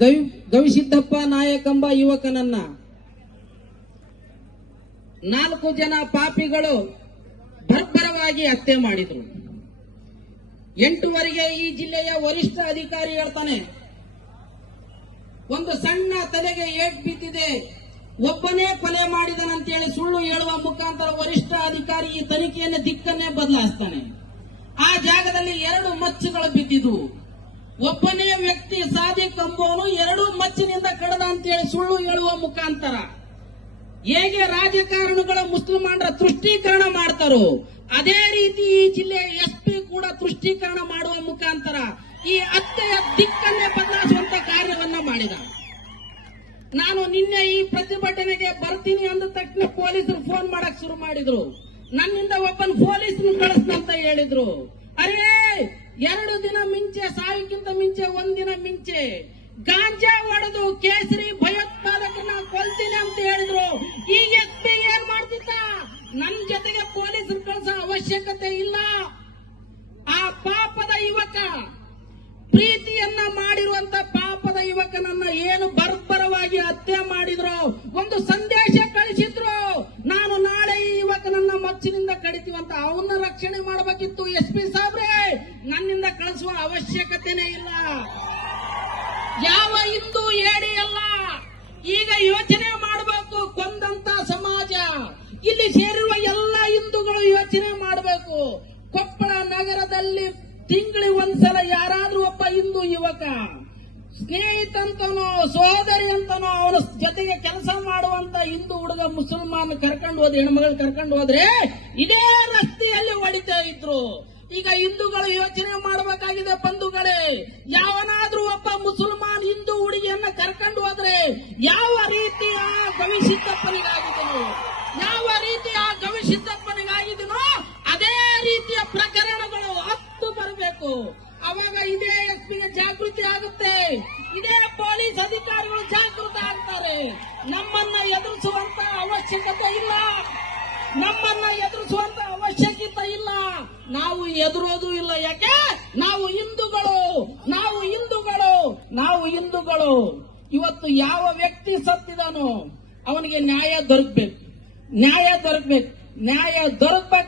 ಗವಿ ಗವಿಸಿದ್ದಪ್ಪ ನಾಯಕಂಬ ಯುವಕನನ್ನ ನಾಲ್ಕು ಜನ ಪಾಪಿಗಳು ಬರ್ಬರವಾಗಿ ಹತ್ಯೆ ಮಾಡಿದ್ರು. ಎಂಟುವರೆಗೆ ಈ ಜಿಲ್ಲೆಯ ವರಿಷ್ಠ ಅಧಿಕಾರಿ ಹೇಳ್ತಾನೆ, ಒಂದು ಸಣ್ಣ ತಲೆಗೆ ಏಟ್ ಬಿದ್ದಿದೆ, ಒಬ್ಬನೇ ಕೊಲೆ ಮಾಡಿದನಂತೇಳಿ ಸುಳ್ಳು ಹೇಳುವ ಮುಖಾಂತರ ವರಿಷ್ಠ ಅಧಿಕಾರಿ ಈ ತನಿಖೆಯನ್ನು ದಿಕ್ಕನ್ನೇ ಬದಲಾಯಿಸ್ತಾನೆ. ಆ ಜಾಗದಲ್ಲಿ ಎರಡು ಮಚ್ಚುಗಳು ಬಿದ್ದಿದ್ವು ಒಬ್ಬನೇ ವ್ಯಕ್ತಿ ಸಾದಿಕ್ ಎಂಬುವನು ಎರಡು ಮಚ್ಚಿನಿಂದ ಕಡದ ಅಂತೇಳಿ ಸುಳ್ಳು ಹೇಳುವ ಮುಖಾಂತರ. ಹೇಗೆ ರಾಜಕಾರಣಿಗಳ ಮುಸಲ್ಮಾನರ ತುಷ್ಟೀಕರಣ ಮಾಡ್ತಾರೋ, ಅದೇ ರೀತಿ ಈ ಜಿಲ್ಲೆಯ ಎಸ್ ಪಿ ಕೂಡ ತುಷ್ಟೀಕರಣ ಮಾಡುವ ಮುಖಾಂತರ ಈ ಹತ್ಯೆಯ ದಿಕ್ಕನ್ನೇ ಬದಲಾಯಿಸುವಂತ ಕಾರ್ಯವನ್ನ ಮಾಡಿದ. ನಾನು ನಿನ್ನೆ ಈ ಪ್ರತಿಭಟನೆಗೆ ಬರ್ತೀನಿ ಅಂದ ತಕ್ಷಣ ಪೊಲೀಸರು ಫೋನ್ ಮಾಡಕ್ ಶುರು ಮಾಡಿದ್ರು. ನನ್ನಿಂದ ಒಬ್ಬನ ಪೊಲೀಸ್ ಕಳಿಸ್ನಂತ ಹೇಳಿದ್ರು. ಎರಡು ದಿನ ಮಿಂಚೆ, ಸಾವಿಕ್ಕಿಂತ ಮಿಂಚೆ ಒಂದಿನ ಮಿಂಚೆ. ಗಾಂಜಾ ಹೊಡೆದು ಕೇಸರಿ ಭಯೋತ್ಪಾದಕನ ಕೊಲ್ತೀನಿ ಅಂತ ಹೇಳಿದ್ರು. ಈಗ ಎಸ್ ಪಿ ಏನ್ ಮಾಡ್ತಿದ್ದ? ನನ್ ಜೊತೆಗೆ ಪೊಲೀಸರು ಕಳಿಸೋ ಅವಶ್ಯಕತೆ ಇಲ್ಲ. ಆ ಪಾಪದ ಯುವಕ ಪ್ರೀತಿಯನ್ನ ಮಾಡಿರುವಂತ ಪಾಪದ ಯುವಕನನ್ನ ಏನು ಬರ್ಬರವಾಗಿ ಹತ್ಯೆ ಮಾಡಿದ್ರು ಒಂದು ಸಂದೇಶ ಕಳಿಸಿದ್ರು ನಾನು ನಾಳೆ ಈ ಯುವಕನನ್ನ ಮಚ್ಚಿನಿಂದ ಕಡಿತೀವಂತ ಅವನ್ನ ಮಾಡಬೇಕಿತ್ತು ಎಸ್ ಪಿ ಸಾಬ್ರೆ. ನನ್ನಿಂದ ಕಳಿಸುವ ಅವಶ್ಯಕತೆನೇ ಇಲ್ಲ. ಯಾವ ಇಂದು ಹೇಳಿ ಅಲ್ಲ. ಈಗ ಯೋಚನೆ ಮಾಡಬೇಕು ಕೊಂದಂತ ಸಮಾಜ. ಇಲ್ಲಿ ಸೇರಿರುವ ಎಲ್ಲ ಹಿಂದೂಗಳು ಯೋಚನೆ ಮಾಡಬೇಕು. ಕೊಪ್ಪಳ ನಗರದಲ್ಲಿ ತಿಂಗಳಿಗೆ ಒಂದ್ಸಲ ಯಾರಾದ್ರೂ ಒಬ್ಬ ಹಿಂದೂ ಯುವಕ. ಸ್ನೇಹಿತಂತನೋ ಸಹೋದರಿ ಅಂತನೋ ಅವನ ಜೊತೆಗೆ ಕೆಲಸ ಮಾಡುವಂತ ಹಿಂದೂ ಹುಡುಗ ಮುಸಲ್ಮಾನ್ ಕರ್ಕೊಂಡು ಹೋದ್ರೆ, ಹೆಣ್ಮಗಳು ಕರ್ಕೊಂಡು ಹೋದ್ರೆ, ಇದೇ ರಸ್ತೆಯಲ್ಲಿ ಹೊಡಿತಾ ಇದ್ರು. ಈಗ ಹಿಂದೂಗಳು ಯೋಚನೆ ಮಾಡಬೇಕಾಗಿದೆ ಬಂಧುಗಳೇ, ಯಾವನಾದ್ರೂ ಒಬ್ಬ ಮುಸಲ್ಮಾನ್ ಹಿಂದೂ ಹುಡುಗಿಯನ್ನ ಕರ್ಕೊಂಡು ಹೋದ್ರೆ ಯಾವ ರೀತಿಯ ಗವಿಸಿದ್ದಪ್ಪನಿಗಾಗಿದನು ಯಾವ ರೀತಿಯ ಗವಿಸಿದ್ದಪ್ಪನಿಗಾಗಿದನೋ ಅದೇ ರೀತಿಯ ಪ್ರಕರಣಗಳು ಹತ್ತು ಬರಬೇಕು. ಅವಾಗ ಇದೇ ಎಸ್ ಪಿಗೆ ಜಾಗೃತಿ ಆಗುತ್ತೆ. ಇದೇ ಪೊಲೀಸ್ ಅಧಿಕಾರಿಗಳು ಜಾಗೃತ ಆಗ್ತಾರೆ. ನಮ್ಮನ್ನ ಎದುರಿಸುವಂತ ಅವಶ್ಯಕತೆ ಇಲ್ಲ. ನಮ್ಮನ್ನ ಎದುರಿಸುವಂತ ಅವಶ್ಯಕತೆ ಇಲ್ಲ ನಾವು ಎದುರೋದು ಇಲ್ಲ. ಯಾಕೆ? ನಾವು ಹಿಂದೂಗಳು. ನಾವು ಹಿಂದೂಗಳು. ನಾವು ಹಿಂದೂಗಳು. ಇವತ್ತು ಯಾವ ವ್ಯಕ್ತಿ ಸತ್ತಿದಾನೋ ಅವನಿಗೆ ನ್ಯಾಯ ದೊರಕಬೇಕು. ನ್ಯಾಯ ದೊರಕಬೇಕು. ನ್ಯಾಯ ದೊರಕಬೇಕಾದ್ರೆ ಅದೇ